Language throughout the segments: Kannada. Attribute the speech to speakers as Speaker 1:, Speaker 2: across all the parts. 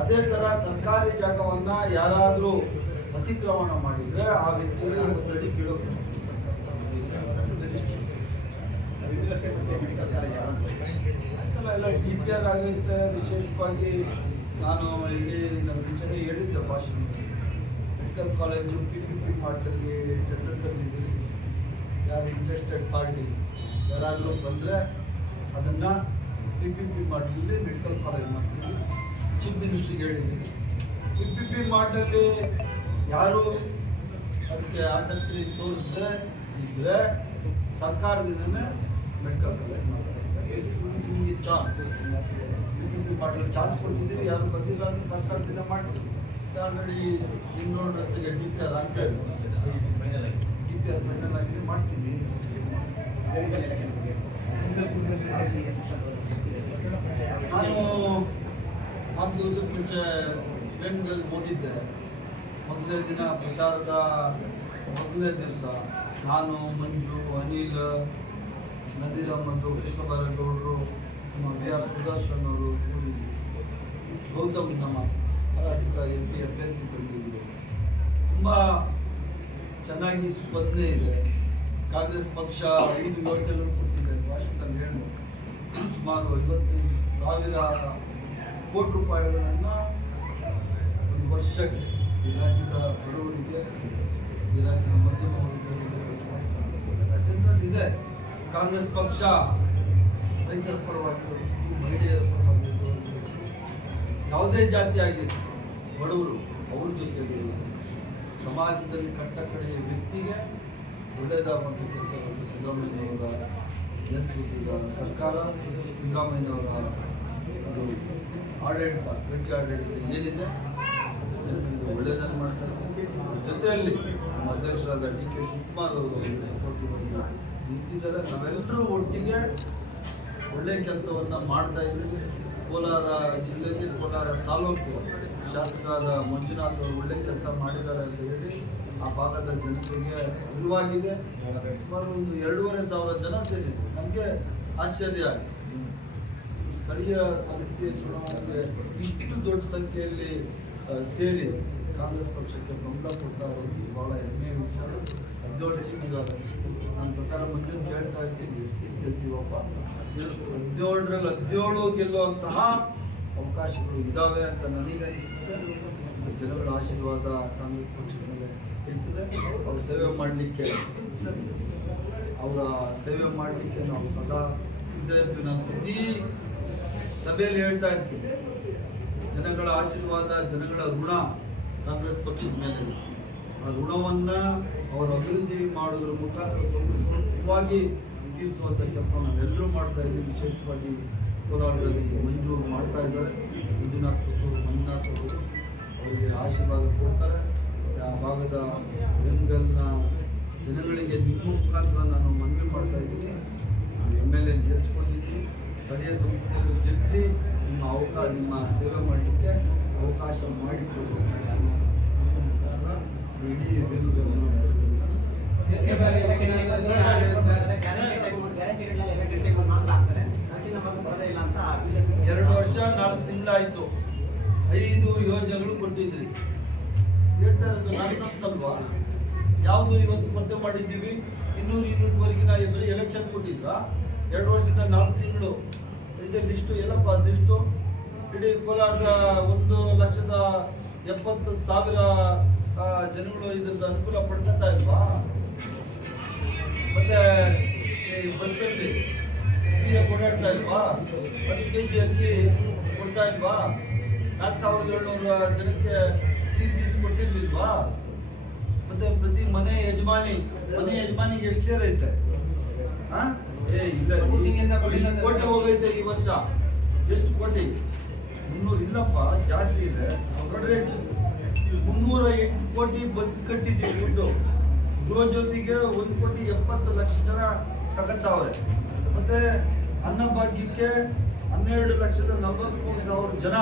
Speaker 1: ಅದೇ ತರ ಸರ್ಕಾರಿ ಜಾಗವನ್ನ ಯಾರಾದರೂ ಅತಿಕ್ರಮಣ ಮಾಡಿದ್ರೆ ಆ ವ್ಯಕ್ತಿಗೆ ಒಂದಡಿ ಎಲ್ಲ ಡಿ ಪಿ ಆರ್ ಆಗಿರುತ್ತೆ. ವಿಶೇಷವಾಗಿ ನಾನು ಇಲ್ಲಿ ನಮ್ಮ ಮುಂಚೆನೇ ಹೇಳಿದ್ದೆ ಭಾಷಣ. Medical college P P P ಮಾಡ್ತೀವಿ ಟೆಂಡರ್ ಯಾರು ಇಂಟ್ರೆಸ್ಟೆಡ್ ಪಾರ್ಟಿ ಯಾರಾದರೂ ಬಂದರೆ ಅದನ್ನು ಪಿ ಪಿ ಪಿ ಮಾಡಲಿ ಮೆಡಿಕಲ್ ಕಾಲೇಜ್ ಮಾಡ್ತೀವಿ. ಚೀಫ್ ಮಿನಿಸ್ಟ್ರಿಗೆ ಹೇಳಿದ್ದೀನಿ. ಪಿ ಪಿ ಪಿ ಮಾಡಲ್ಲಿ ಯಾರು ಅದಕ್ಕೆ ಆಸಕ್ತಿ ತೋರಿಸಿದ್ರೆ ಇದ್ರೆ ಸರ್ಕಾರದಿಂದನೇ ಮೆಡಿಕಲ್ ಕಾಲೇಜ್ ಮಾಡ್ತಾರೆ. ನಿಮಗೆ ಚಾನ್ಸ್ ಪಿ ಪಿ ಪಿ ಮಾಡಲು ಚಾನ್ಸ್ ಕೊಟ್ಟಿದ್ದೀವಿ ಯಾರು ಬಂದಿಲ್ಲ ಅಂದರೆ ಸರ್ಕಾರದಿಂದ ಮಾಡ್ತೀವಿ. ಆಲ್ರೆಡಿ ಇನ್ನೊಂದು ರಸ್ತೆಗೆ ಡಿ ಪಿ ಆರ್ ಆಗ್ತಾ ಇದೆ. ಡಿ ಪಿ ಆರ್ ಫೈನಲ್ ಆಗಿದೆ ಮಾಡ್ತೀವಿ. ನಾನು ಒಂದು ದಿವಸಕ್ಕೆ ಮುಂಚೆ ಬೆಂಗಳೂರಲ್ಲಿ ಓದಿದ್ದೆ ಮೊದಲನೇ ದಿನ ಪ್ರಚಾರದ ಮೊದಲನೇ ದಿವಸ ನಾನು, ಮಂಜು, ಅನಿಲ್ ನಜೀರ್ ಅಹಮದ್ ಕೃಷ್ಣಬಾರೇಗೌಡರು ನಮ್ಮ ಬಿ ಆರ್ ಸುದರ್ಶನ್ ಅವರು ಗೌತಮ್ ನಮ್ಮ ಪರಾಧಿಕಾರಿ ಎಂ ಪಿ ಅಭ್ಯರ್ಥಿ ಬಂದಿದ್ದರು ತುಂಬ ಚೆನ್ನಾಗಿ ಸ್ಪಂದನೆ ಇದೆ. ಕಾಂಗ್ರೆಸ್ ಪಕ್ಷ ಐದು ಯೋಜನೆಗಳು ಕೊಟ್ಟಿದೆ. ಹೇಳಿದೆ ಸುಮಾರು ಐವತ್ತೈದು ಸಾವಿರ ಕೋಟಿ ರೂಪಾಯಿಗಳನ್ನು ಒಂದು ವರ್ಷಕ್ಕೆ ಈ ರಾಜ್ಯದ ಬಡವರಿಗೆ, ಈ ರಾಜ್ಯದ ಮಧ್ಯಮ ಅತ್ಯಂತ ಇದೆ. ಕಾಂಗ್ರೆಸ್ ಪಕ್ಷ ರೈತರ ಪರವಾಗಿರಬೇಕು ಮಹಿಳೆಯರ ಪರವಾಗಿರಬೇಕು ಯಾವುದೇ ಜಾತಿ ಆಗಿರಲಿ, ಬಡವರು ಅವ್ರ ಜೊತೆಯಲ್ಲಿ ಸಮಾಜದಲ್ಲಿ ಕಟ್ಟ ಕಡೆಯ ವ್ಯಕ್ತಿಗೆ ಒಳ್ಳೆಯದಾಗುವಂಥ ಕೆಲಸವನ್ನು ಸಿದ್ದರಾಮಯ್ಯನವರ ನೇತೃತ್ವದ ಸರ್ಕಾರ ಸಿದ್ದರಾಮಯ್ಯನವರ ಒಂದು ಆಡಳಿತ, ಗಟ್ಟಿ ಆಡಳಿತ ಏನಿದೆ? ಜನರಿಗೆ ಒಳ್ಳೆಯದನ್ನು ಮಾಡ್ತಾ ಇದ್ದಾರೆ ಜೊತೆಯಲ್ಲಿ ನಮ್ಮ ಅಧ್ಯಕ್ಷರಾದ ಡಿ ಕೆ ಶಿವಕುಮಾರ್ ಅವರು ಸಪೋರ್ಟಿವ್ ಆಗಿ ನಿಂತಿದ್ದಾರೆ. ನಾವೆಲ್ಲರೂ ಒಟ್ಟಿಗೆ ಒಳ್ಳೆಯ ಕೆಲಸವನ್ನು ಮಾಡ್ತಾ ಇದ್ದೀವಿ. ಕೋಲಾರ ಜಿಲ್ಲೆಯಲ್ಲಿ, ಕೋಲಾರ ತಾಲೂಕು ಶಾಸಕರಾದ ಮಂಜುನಾಥ್ ಅವರು ಒಳ್ಳೆ ಕೆಲಸ ಮಾಡಿದ್ದಾರೆ ಅಂತ ಹೇಳಿ ಆ ಭಾಗದ ಜನತೆಗೆ ಅರಿವಾಗಿದೆ. ಸುಮಾರು ಒಂದು ಎರಡೂವರೆ ಸಾವಿರ ಜನ ಸೇರಿದ್ರು ನಮಗೆ ಆಶ್ಚರ್ಯ ಆಗಿದೆ ಸ್ಥಳೀಯ ಸಮಿತಿಯ ಚುನಾವಣೆಗೆ ಇಷ್ಟು ದೊಡ್ಡ ಸಂಖ್ಯೆಯಲ್ಲಿ ಸೇರಿ ಕಾಂಗ್ರೆಸ್ ಪಕ್ಷಕ್ಕೆ ಬೆಂಬಲ ಕೊಡ್ತಾ ಇರೋದು ಬಹಳ ಹೆಮ್ಮೆಯ ವಿಚಾರ. ಹದಿನೇಳು ಸೀಟ್ ಇದ್ದಾವೆ ನನ್ನ ಪ್ರಕಾರ ಮುಂದೆ ಕೇಳ್ತಾ ಇರ್ತೀನಿ ಸೀಟ್ ಗೆಲ್ತೀವಪ್ಪ ಹದಿನೇಳರಲ್ಲಿ ಹದಿನೇಳು ಗೆಲ್ಲುವಂತಹ ಅವಕಾಶಗಳು ಇದ್ದಾವೆ ಅಂತ ನನಗೆ ಅನಿಸುತ್ತೆ ಜನಗಳ ಆಶೀರ್ವಾದ ಕಾಂಗ್ರೆಸ್ ಪಕ್ಷದ ಮೇಲೆ ಇರ್ತದೆ. ಅವ್ರು ಸೇವೆ ಮಾಡಲಿಕ್ಕೆ ಅವರ ಸೇವೆ ಮಾಡಲಿಕ್ಕೆ ನಾವು ಸದಾ ಇದ್ದೇ ಇರ್ತೀವಿ. ನಾನು ಪ್ರತಿ ಸಭೆಯಲ್ಲಿ ಹೇಳ್ತಾ ಇರ್ತೀನಿ. ಜನಗಳ ಆಶೀರ್ವಾದ, ಜನಗಳ ಋಣ ಕಾಂಗ್ರೆಸ್ ಪಕ್ಷದ ಮೇಲೆ ಆ ಋಣವನ್ನು ಅವರ ಅಭಿವೃದ್ಧಿ ಮಾಡೋದ್ರ ಮುಖಾಂತರ ಸ್ವಲ್ಪ ತೀರಿಸುವಂಥ ಕೆಲಸ ನಾವೆಲ್ಲರೂ ಮಾಡ್ತಾ ಇದ್ದೀವಿ. ವಿಶೇಷವಾಗಿ ಕೋಲಾರದಲ್ಲಿ ಮಂಜೂರು ಮಾಡ್ತಾ ಇದ್ದಾರೆ. ಮಂಜುನಾಥ್ ಅವರು ಮಂಜುನಾಥ್ ಅವರು ಅವರಿಗೆ ಆಶೀರ್ವಾದ ಕೊಡ್ತಾರೆ. ಆ ಭಾಗದ ಬೆಂಗಲ್ನ ಜನಗಳಿಗೆ ನಿಮ್ಮ ಮುಖಾಂತರ ನಾನು ಮನವಿ ಮಾಡ್ತಾ ಇದ್ದೀನಿ. ಎಂ ಎಲ್ ಎ ಗೆಲ್ಸ್ಕೊಂಡಿದ್ದೀನಿ. ಸ್ಥಳೀಯ ಸಂಸ್ಥೆಯಲ್ಲಿ ಗೆಲ್ಲಿಸಿ ನಿಮ್ಮ ಅವಕಾಶ ನಿಮ್ಮ ಸೇವೆ ಮಾಡಲಿಕ್ಕೆ ಅವಕಾಶ ಮಾಡಿಕೊಡ್ಬೇಕು ನಾನು ಇಡೀ ಅಂತ ಎರಡು ವರ್ಷ ನಾಲ್ಕು ತಿಂಗಳಾಯ್ತು. ಐದು ಯೋಜನೆಗಳು ಕೊಟ್ಟಿದ್ರಿ. ಹೇಳ್ತಾ ಇರೋದು ನಾನು ಅಲ್ವಾ ಯಾವುದು ಇವತ್ತು ಕೊರತೆ ಮಾಡಿದ್ದೀವಿ? ಇನ್ನೂರು ಇನ್ನೂರು ವರೆಗಿನ ಎಲೆಕ್ಷನ್ ಕೊಟ್ಟಿದ್ವಾ ಎರಡು ವರ್ಷದಿಂದ ನಾಲ್ಕು ತಿಂಗಳು. ಇದೆ ಲಿಸ್ಟು ಎಲ್ಲಪ್ಪ ಲಿಸ್ಟು ಇಡೀ ಕೋಲಾರದ ಒಂದು ಲಕ್ಷದ ಎಪ್ಪತ್ತು ಸಾವಿರ ಜನಗಳು ಇದ್ರದ್ದು ಅನುಕೂಲ ಪಡ್ಕೊತಾ ಇಲ್ವಾ? ಮತ್ತೆ ಈ ಬಸ್ಸಲ್ಲಿ ಫ್ರೀಯಾಗಿ ಓಡಾಡ್ತಾ ಇಲ್ವಾ? ಹತ್ತು ಕೆ ಜಿ ಅಕ್ಕಿ ಕೊಡ್ತಾ ಇಲ್ವಾ? ನಾಲ್ಕು ಸಾವಿರದ ಏಳ್ನೂರ ಜನಕ್ಕೆ ಫ್ರೀ ಫೀಸ್ ಕೊಟ್ಟಿರ್ಲಿಲ್ವಾ? ಮತ್ತೆ ಪ್ರತಿ ಮನೆ ಯಜಮಾನಿ ಮನೆ ಯಜಮಾನಿಗೆ ಎಷ್ಟು ಸೇರ್ ಐತೆ. ಕೋಟಿ ಹೋಗೈತೆ ಈ ವರ್ಷ? ಎಷ್ಟು ಕೋಟಿ? ಮುನ್ನೂರು ಇಲ್ಲಪ್ಪ ಜಾಸ್ತಿ ಇದೆ. ನೋಡ್ರಿ ಮುನ್ನೂರ ಎಂಟು ಕೋಟಿ ಬಸ್ ಕಟ್ಟಿದ್ದೀವಿ ದುಡ್ಡು. ಗೃಹ ಜ್ಯೋತಿಗೆ ಒಂದು ಕೋಟಿ ಎಪ್ಪತ್ತು ಲಕ್ಷ ಜನ ತಗತ್ತವ್ರೆ ಮತ್ತೆ ಅನ್ನಭಾಗ್ಯಕ್ಕೆ ಹನ್ನೆರಡು ಲಕ್ಷದ ನಲವತ್ಮೂರು ಸಾವಿರ ಜನ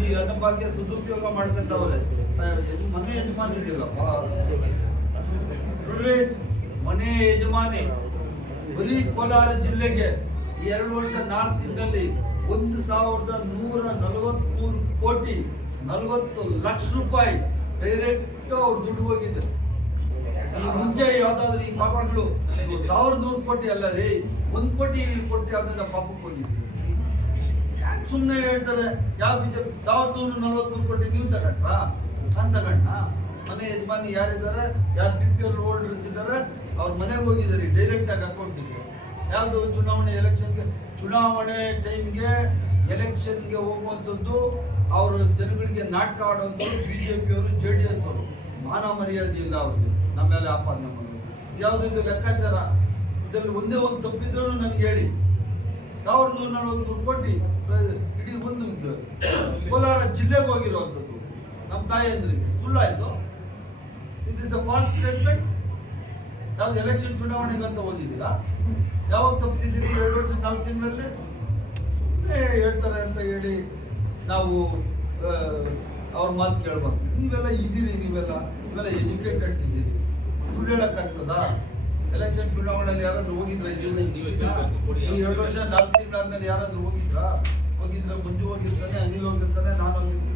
Speaker 1: ಈ ಅನ್ನಭಾಗ್ಯ ಸದುಪಯೋಗ ಮಾಡ್ಕೊಂತವ್ರೆ ಮನೆ ಯಜಮಾನಿ ಇದೆಯಲ್ಲಪ್ಪ ನೋಡ್ರಿ, ಮನೆ ಯಜಮಾನಿ ಬರೀ ಕೋಲಾರ ಜಿಲ್ಲೆಗೆ ಎರಡು ವರ್ಷ ನಾಲ್ಕು ತಿಂಗಳಲ್ಲಿ ಒಂದು ಸಾವಿರದ ನೂರ ನಲವತ್ಮೂರು ಕೋಟಿ ನಲವತ್ತು ಲಕ್ಷ ರೂಪಾಯಿ ಡೈರೆಕ್ಟ್ ಅವ್ರ ದುಡ್ಡು ಹೋಗಿದೆ. ಈ ಮುಂಚೆ ಯಾವ್ದಾದ್ರು ಈ ಪಾಪಗಳು ಸಾವಿರದ ನೂರು ಕೋಟಿ ಅಲ್ಲ ರೀ, ಒಂದು ಕೋಟಿ ಕೋಟಿ ಯಾವ್ದಾರ ಪಾಪಕ್ಕೆ ಹೋಗಿದೆ ಯಾಕೆ ಸುಮ್ಮನೆ ಹೇಳ್ತಾರೆ, ಯಾವ ಬಿಜೆಪಿ ಸಾವಿರದ ನೂರ ನಲವತ್ಮೂರು ಕೋಟಿ ನೀವು ತಗೊಂಡ್ರಾ? ನಾನು ಮನೆ ಯಜಮಾನಿ ಯಾರಿದ್ದಾರೆ? ಯಾರು ಬಿ ಪಿ ಎಲ್ ಹೋಲ್ಡರ್ಸ್ ಇದ್ದಾರೆ ಅವ್ರ ಮನೆಗೆ ಹೋಗಿದ್ದಾರೆ ಡೈರೆಕ್ಟ್ ಆಗಿ ಅಕೌಂಟಿಗೆ ಯಾವುದು ಚುನಾವಣೆ ಎಲೆಕ್ಷನ್ಗೆ ಚುನಾವಣೆ ಟೈಮ್ಗೆ ಎಲೆಕ್ಷನ್ಗೆ ಹೋಗುವಂಥದ್ದು ಅವರು ಜನಗಳಿಗೆ ನಾಟಕ ಆಡುವಂಥದ್ದು ಬಿ ಜೆ ಪಿಯವರು ಜೆ ಡಿ ಎಸ್ ಅವರು. ಮಾನ ಮರ್ಯಾದೆ ಇಲ್ಲ ಅವ್ರಿಗೆ. ನಮ್ಮ ಮೇಲೆ ಆಪಾದನೆ ಮಾಡೋದು. ಯಾವುದು ಇದು ಲೆಕ್ಕಾಚಾರ? ಇದರಲ್ಲಿ ಒಂದೇ ಒಂದು ತಪ್ಪಿದ್ರೂ ನನಗೆ ಹೇಳಿ. ಸಾವಿರದ ನೂರ ನಲವತ್ಮೂರು ಕೋಟಿ ಇಡೀ ಒಂದು ಕೋಲಾರ ಜಿಲ್ಲೆಗೆ ಹೋಗಿರುವಂಥದ್ದು. ನಮ್ಮ ತಾಯಿಯಂದ್ರಿಗೆ ಸುಳ್ಳಾಯ್ತು it is a false statement ಯಾವ್ದು ಎಲೆಕ್ಷನ್ ಚುನಾವಣೆಗೆ ಅಂತ ಹೋಗಿದ್ದೀರಾ ಯಾವಾಗ ತಪ್ಪಿಸಿದ್ದೀರಿ? ಎರಡು ವರ್ಷ ನಾಲ್ಕು ತಿಂಗಳಲ್ಲಿ? ಸುಮ್ಮನೆ ಹೇಳ್ತಾರೆ ಅಂತ ಹೇಳಿ ನಾವು ಅವ್ರ ಮಾತು ಕೇಳ್ಬಾರ್ದು. ನೀವೆಲ್ಲ ಇದ್ದೀರಿ ನೀವೆಲ್ಲ. ನೀವೆಲ್ಲ ಎಜುಕೇಟೆಡ್ಸ್ ಇದ್ದೀರಿ. ಸುಳ್ಳು ಹೇಳೋಕ್ಕಾಗ್ತದಾ ಎಲೆಕ್ಷನ್ ಚುನಾವಣೆಯಲ್ಲಿ ಯಾರಾದರೂ ಹೋಗಿದ್ರ ಈ ಎರಡು ವರ್ಷ ನಾಲ್ಕು ತಿಂಗಳಾದ್ಮೇಲೆ ಯಾರಾದರೂ ಹೋಗಿದ್ರಾ? ಹೋಗಿದ್ರೆ ಮಂಜು ಹೋಗಿರ್ತಾನೆ ಅನಿಲ್ ಹೋಗಿರ್ತಾನೆ ನಾನು ಹೋಗಿರ್ತೀನಿ.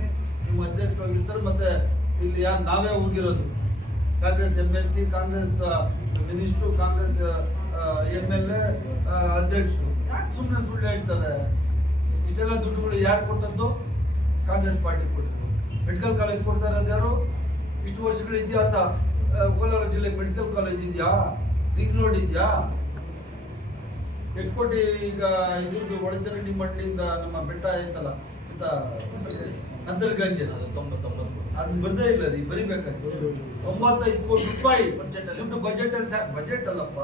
Speaker 1: ನಿಮ್ಮ ಅಧ್ಯಕ್ಷರು ಹೋಗಿರ್ತಾರೆ ಮತ್ತೆ ಇಲ್ಲಿ ಯಾರು ನಾವೇ ಹೋಗಿರೋದು. Congress M L C Congress minister, Congress M L A ಅಧ್ಯಕ್ಷರು. ಯಾಕೆ ಸುಮ್ಮನೆ ಸುಳ್ಳು ಹೇಳ್ತಾರೆ? ಇಷ್ಟೆಲ್ಲ ದುಡ್ಡುಗಳು ಯಾರು ಕೊಟ್ಟದ್ದು? ಕಾಂಗ್ರೆಸ್ ಪಾರ್ಟಿ ಕೊಟ್ಟದ್ದು. ಮೆಡಿಕಲ್ ಕಾಲೇಜ್ ಕೊಡ್ತಾರೆ ಅಂತ ಯಾರು? ಇಷ್ಟು ವರ್ಷಗಳ ಇತಿಹಾಸ ಕೋಲಾರ ಜಿಲ್ಲೆಗೆ ಮೆಡಿಕಲ್ ಕಾಲೇಜ್ ಇದೆಯಾ? ಈಗ ನೋಡಿದ್ಯಾ? ಎಷ್ಟು ಕೋಟಿ ಈಗ ಇದ್ರದ್ದು ಒಳಚರಂಡಿ ಮಂಡಳಿಯಿಂದ ನಮ್ಮ ಬೆಟ್ಟ ಐತಲ್ಲ, ಅಂತ. ಅಂತರ್ಗಂಗೆ ಅದು ಬರ್ದೇ ಇಲ್ಲ ನೀವು ಬರಿಬೇಕಾಯ್ತು. ತೊಂಬತ್ತೈದು ಕೋಟಿ ರೂಪಾಯಿ ದುಡ್ಡು ಬಜೆಟ್ ಅಲ್ಲಿ ಬಜೆಟ್ ಅಲ್ಲಪ್ಪ.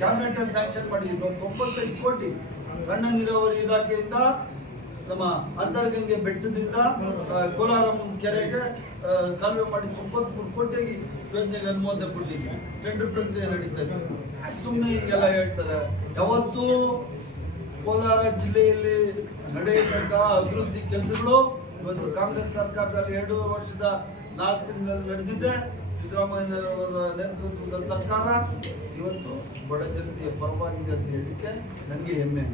Speaker 1: ಕ್ಯಾಬಿನೆಟ್ ಅಲ್ಲಿ ಸ್ಯಾಂಕ್ಷನ್ ಮಾಡಿದ್ರು. ತೊಂಬತ್ತೈದು ಕೋಟಿ ಸಣ್ಣ ನೀರಾವರಿ ಇಲಾಖೆಯಿಂದ ನಮ್ಮ ಅಂತರ್ಗಂಗೆ ಬೆಟ್ಟದಿಂದ ಕೋಲಾರಮ್ಮ ಕೋಲಾರ ಕೆರೆಗೆ ಕಾಲುವೆ ಮಾಡಿ ತೊಂಬತ್ಮೂರು ಕೋಟಿ ಯೋಜನೆಗೆ ಅನುಮೋದನೆ ಕೊಟ್ಟಿದ್ವಿ ಟೆಂಡರ್ ಪ್ರಕ್ರಿಯೆ ನಡೀತಾ ಇದೆ. ಸುಮ್ಮನೆ ಹೀಗೆಲ್ಲ ಹೇಳ್ತಾರೆ. ಯಾವತ್ತೂ ಕೋಲಾರ ಜಿಲ್ಲೆಯಲ್ಲಿ ನಡೆಯತಕ್ಕ ಅಭಿವೃದ್ಧಿ ಕೆಲಸಗಳು ಇವತ್ತು ಕಾಂಗ್ರೆಸ್ ಸರ್ಕಾರದಲ್ಲಿ ಎರಡು ವರ್ಷದ ನಾಲ್ಕು ತಿಂಗಳಲ್ಲಿ ನಡೆದಿದೆ. ಸಿದ್ದರಾಮಯ್ಯನವರ ನೇತೃತ್ವದ ಸರ್ಕಾರ ಇವತ್ತು ಬಡ ಜನತೆಯ ಪರವಾಗಿದೆ ಅಂತ ಹೇಳಲಿಕ್ಕೆ ನನಗೆ ಹೆಮ್ಮೆ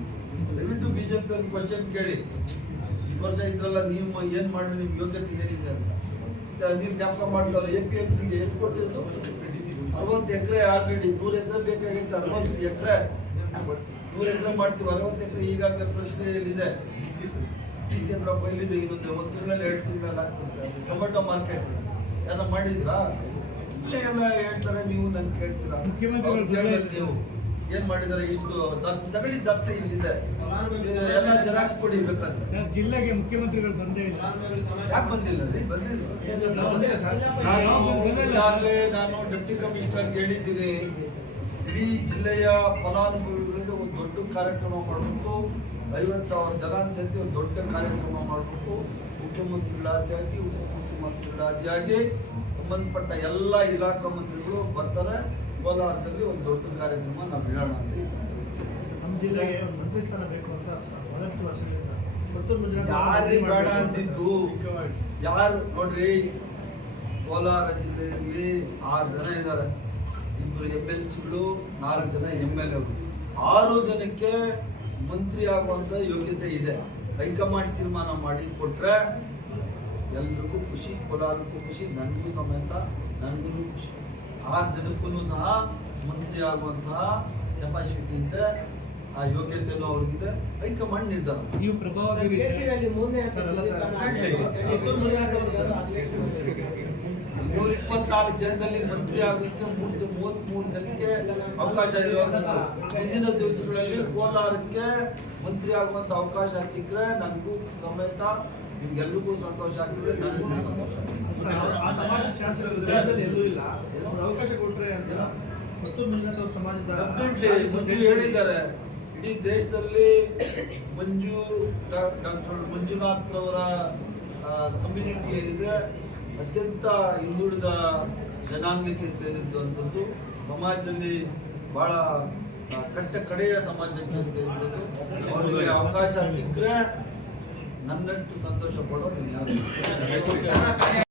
Speaker 1: ದಯವಿಟ್ಟು ಬಿಜೆಪಿ ಒಂದು ಕ್ವಶನ್ ಕೇಳಿ. ಈ ವರ್ಷ ಇದ್ರಲ್ಲ ನೀವು ಏನು ಮಾಡಿ ನಿಮ್ಮ ಯೋಗ್ಯತೆ ಏನಿದೆ ಅಂತ? ನೀವು ಜ್ಞಾಪಕ ಮಾಡ್ತಾರೆ ಎ ಪಿ ಎಂ ಸಿಗೆ ಎಷ್ಟು ಕೊಟ್ಟಿದ್ದು? ಅರವತ್ತು ಎಕರೆ ಆಲ್ರೆಡಿ ನೂರು ಎಕರೆ ಬೇಕಾಗಿತ್ತು, ಅರವತ್ತು ಎಕರೆ. ನೂರು ಎಕರೆ ಮಾಡ್ತೀವಿ ಅರವತ್ತು ಎಕರೆ ಈಗಾಗಲೇ ಪ್ರಶ್ನೆಯಲ್ಲಿದೆ ಡಿ ಸಿ ಹತ್ರ ಫೈಲ್ ಇದೆ ಇನ್ನೊಂದು ಒಂದು ತಿಂಗಳಲ್ಲಿ ಎರಡು ತಿಂಗಳಲ್ಲಿ ಆಗ್ತದೆ. Tomato market. ಎಲ್ಲ ಮಾಡಿದ್ರಾ? ಇಲ್ಲೇ ಎಲ್ಲ ಹೇಳ್ತಾರೆ ನೀವು ನಂಗೆ ಕೇಳ್ತೀರಾ. ನೀವು. ಏನ್ ಮಾಡಿದಾರೆ ಇಷ್ಟು ದಾಖ- ತಗಡಿ ದಾಖಲೆ ಇಲ್ಲಿದೆ. ಎಲ್ಲ ಜೆರಾಕ್ಸ್ ಕೊಡಿ ಬೇಕಾದ್ರೆ
Speaker 2: ಸರ್ ಜಿಲ್ಲೆಗೆ ಮುಖ್ಯಮಂತ್ರಿಗಳು ಬಂದೇ ಇಲ್ಲ.
Speaker 1: ಯಾಕೆ ಬಂದಿಲ್ಲ ರೀ ಬಂದಿಲ್ಲ. ನಾನು ಡೆಪ್ಟಿ ಕಮಿಷನರ್ ಹೇಳಿದ್ದೀನಿ. ಇಡೀ ಜಿಲ್ಲೆಯ ದೊಡ್ಡ ಕಾರ್ಯಕ್ರಮ ಮಾಡಬೇಕು ಐವತ್ತು ಸಾವಿರ ಜನ ಸೇರಿಸಿ ಒಂದು ದೊಡ್ಡ ಕಾರ್ಯಕ್ರಮ ಮಾಡಬೇಕು ಮುಖ್ಯಮಂತ್ರಿಗಳಾದಿಯಾಗಿ ಉಪಮುಖ್ಯಮಂತ್ರಿಗಳಾದಿಯಾಗಿ ಸಂಬಂಧಪಟ್ಟ ಎಲ್ಲ ಇಲಾಖಾ ಮಂತ್ರಿಗಳು ಬರ್ತಾರೆ. ಕೋಲಾರದಲ್ಲಿ ಒಂದು ದೊಡ್ಡ ಕಾರ್ಯಕ್ರಮ ನಾವು ಹೇಳೋಣ ಅಂತ ಈ ಯಾರಿಗೆ ಬೇಡ. ಅಂತಿದ್ದು? ಯಾರು ನೋಡ್ರಿ ಕೋಲಾರ ಜಿಲ್ಲೆಯಲ್ಲಿ ಆರು ಜನ ಇದ್ದಾರೆ. ಇಬ್ಬರು ಎಂ ಎಲ್ ಸಿಗಳು ನಾಲ್ಕು ಜನ ಎಂ ಎಲ್ ಎಗಳು ಆರು ಜನಕ್ಕೆ ಮಂತ್ರಿ ಆಗುವಂತ ಯೋಗ್ಯತೆ ಇದೆ. ಹೈಕಮಾಂಡ್ ತೀರ್ಮಾನ ಮಾಡಿ ಕೊಟ್ರೆ ಎಲ್ರಿಗೂ ಖುಷಿ ಕೋಲಾರಕ್ಕೂ ಖುಷಿ ನನಗೂ ಸಮೇತ ನನಗೂ ಖುಷಿ. ಆರು ಜನಕ್ಕೂ ಸಹ ಮಂತ್ರಿ ಆಗುವಂತಹ ಕೆಪಾಸಿಟಿ ಇದೆ. ಆ ಯೋಗ್ಯತೆ ಅವ್ರಿಗಿದೆ. ಹೈಕಮಾಂಡ್ ನಿರ್ಧಾರ.
Speaker 2: ನೀವು ಪ್ರಭಾವ
Speaker 1: ನೂರ ಇಪ್ಪತ್ನಾಲ್ಕು ಜನದಲ್ಲಿ ಮಂತ್ರಿ ಆಗೋದಕ್ಕೆ ಮೂರ್ತಿ ಮೂವತ್ತ್ ಮೂರು ಜನಕ್ಕೆ ಅವಕಾಶ ಇರುವಂಥದ್ದು. ಮುಂದಿನ ದಿವಸಗಳಲ್ಲಿ ಕೋಲಾರಕ್ಕೆ ಮಂತ್ರಿ ಆಗುವಂತ ಅವಕಾಶ ಸಿಕ್ಕರೆ ನನಗೂ ಸಮೇತ ನಿಮ್ಗೆಲ್ರಿಗೂ ಸಂತೋಷ ಆಗ್ತದೆ ನನಗೂ ಸಂತೋಷ
Speaker 3: ಆ ಸಮಾಜ ಎಲ್ಲೂ ಇಲ್ಲ. ಅವಕಾಶ ಕೊಟ್ಟರೆ ಅಂತ ಸಮಾಜದ
Speaker 1: ಮಂಜು ಹೇಳಿದ್ದಾರೆ. ಇಡೀ ದೇಶದಲ್ಲಿ ಮಂಜು ಡಾಕ್ಟರ್ ಮಂಜುನಾಥ್ ಅವರ ಕಮ್ಯುನಿಟಿ ಏನಿದೆ ಅತ್ಯಂತ ಹಿಂದುಳಿದ ಜನಾಂಗಕ್ಕೆ ಸೇರಿದ್ದಂಥದ್ದು ಸಮಾಜದಲ್ಲಿ ಬಹಳ ಕಟ್ಟ ಕಡೆಯ ಸಮಾಜಕ್ಕೆ ಸೇರಿದ್ದು. ಅವರಿಗೆ ಅವಕಾಶ ಸಿಕ್ಕರೆ ನನ್ನಷ್ಟು ಸಂತೋಷ ಪಡೋದು ಯಾರು